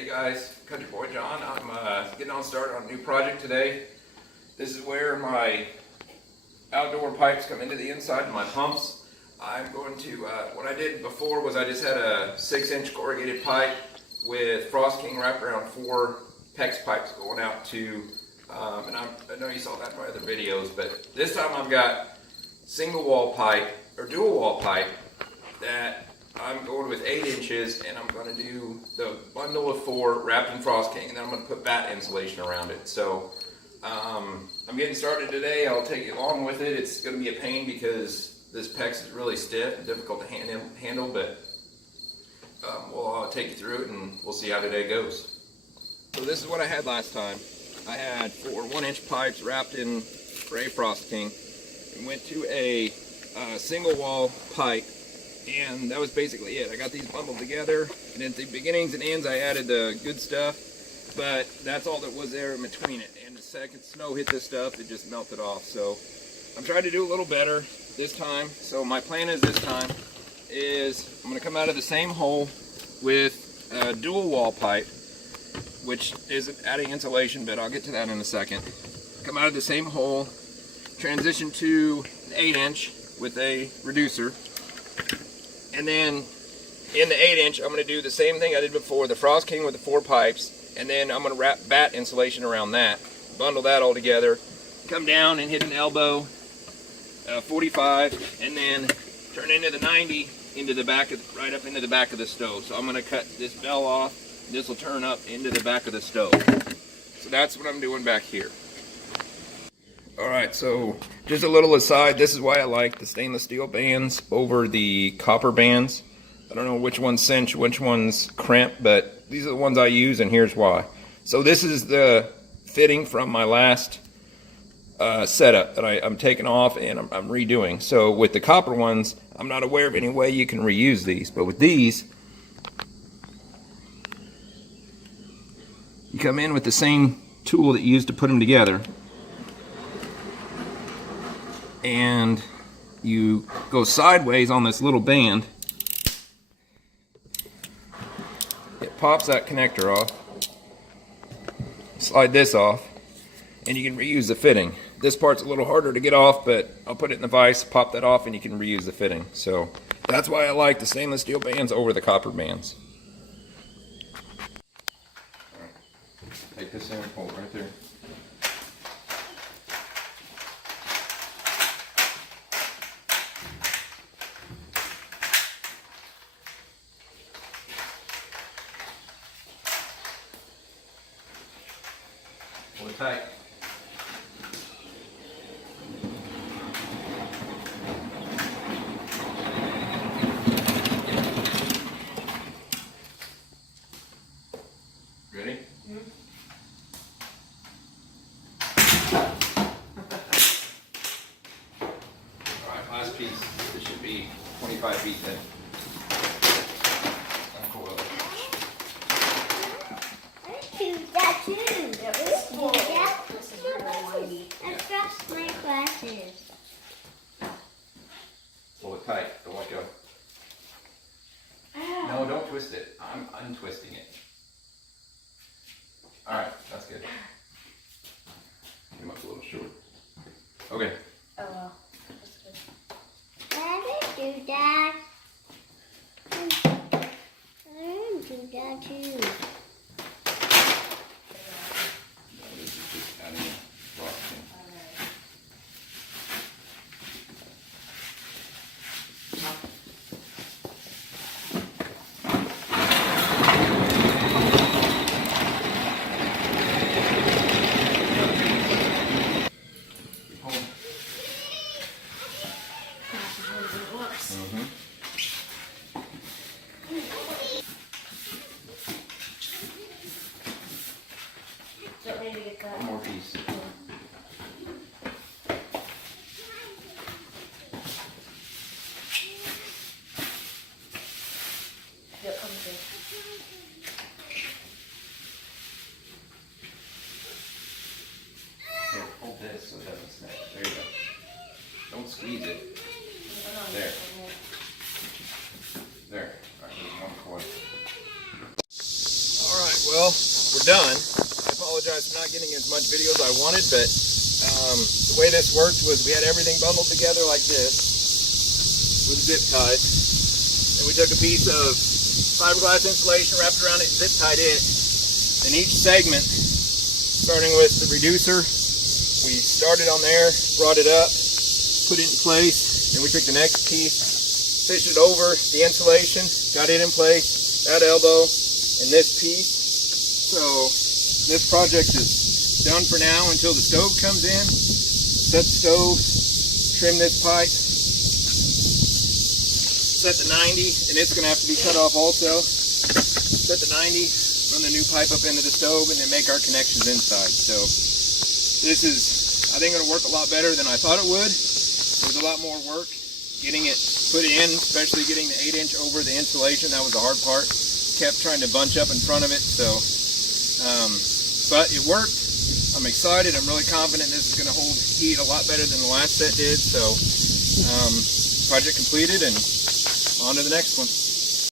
Hey guys, Country Boy John. I'm getting on started on a new project today. This is where my outdoor pipes come into the inside of my pumps. I'm going to, what I did before was I just had a 6-inch corrugated pipe with Frost King wrapped around 4 PEX pipes going out to, and I know you saw that in my other videos, but this time I've got single wall pipe, or dual wall pipe, that I'm going with 8 inches, and I'm going to do the bundle of 4 wrapped in Frost King, and then I'm going to put bat insulation around it. So I'm getting started today. I'll take you along with it. It's going to be a pain because this PEX is really stiff and difficult to handle, but we'll take you through it and we'll see how today goes. So this is what I had last time. I had 4 1-inch pipes wrapped in gray Frost King and went to a single wall pipe. And that was basically it. I got these bundled together, and at the beginnings and ends I added the good stuff, but that's all that was there in between it. And the second snow hit this stuff, it just melted off. So I'm trying to do a little better this time. So my plan is this time is I'm going to come out of the same hole with a dual wall pipe, which is adding insulation, but I'll get to that in a second. Come out of the same hole, transition to an 8-inch with a reducer. And then in the 8-inch, I'm going to do the same thing I did before, the Frost King with the 4 pipes, and then I'm going to wrap bat insulation around that, bundle that all together, come down and hit an elbow, 45, and then turn into the 90 into the back of, right up into the back of the stove. So I'm going to cut this bell off. This will turn up into the back of the stove. So that's what I'm doing back here. Alright, so just a little aside, this is why I like the stainless steel bands over the copper bands. I don't know which one's cinch, which one's crimp, but these are the ones I use, and here's why. So this is the fitting from my last setup that I'm taking off and I'm redoing. So with the copper ones, I'm not aware of any way you can reuse these, but with these, you come in with the same tool that you used to put them together, and you go sideways on this little band. It pops that connector off, slide this off, and you can reuse the fitting. This part's a little harder to get off, but I'll put it in the vise, pop that off, and you can reuse the fitting. So that's why I like the stainless steel bands over the copper bands. All right. Take this in and hold right there. Pull it tight. Ready? Mm-hmm. Alright, last piece. This should be 25 feet thick. Pull it tight, don't let go. Ow. No, don't twist it. I'm untwisting it. Alright, that's good. Came up a little short. Okay. Oh well, that's good. I didn't do that. I didn't do that too. This is just adding frosting. One more piece. Yep, come here. Here, hold this so it doesn't snap. There you go. Don't squeeze it. There. There. Alright, there's one coil. Alright, well, Well, we're done. I apologize for not getting as much video as I wanted, but the way this worked was we had everything bundled together like this with zip ties. And we took a piece of fiberglass insulation, wrapped around it, zip tied it. And each segment, starting with the reducer, we started on there, brought it up, put it in place, and we took the next piece, stitched it over the insulation, got it in place, that elbow, and this piece. So this project is done for now until the stove comes in. Set the stove, trim this pipe, set the 90, and it's going to have to be cut off also. Set the 90, run the new pipe up into the stove, and then make our connections inside. So this is, I think, going to work a lot better than I thought it would. There's a lot more work getting it put in, especially getting the 8-inch over the insulation. That was the hard part. Kept trying to bunch up in front of it, so but it worked. I'm excited. I'm really confident this is going to hold heat a lot better than the last set did. So project completed, and on to the next one.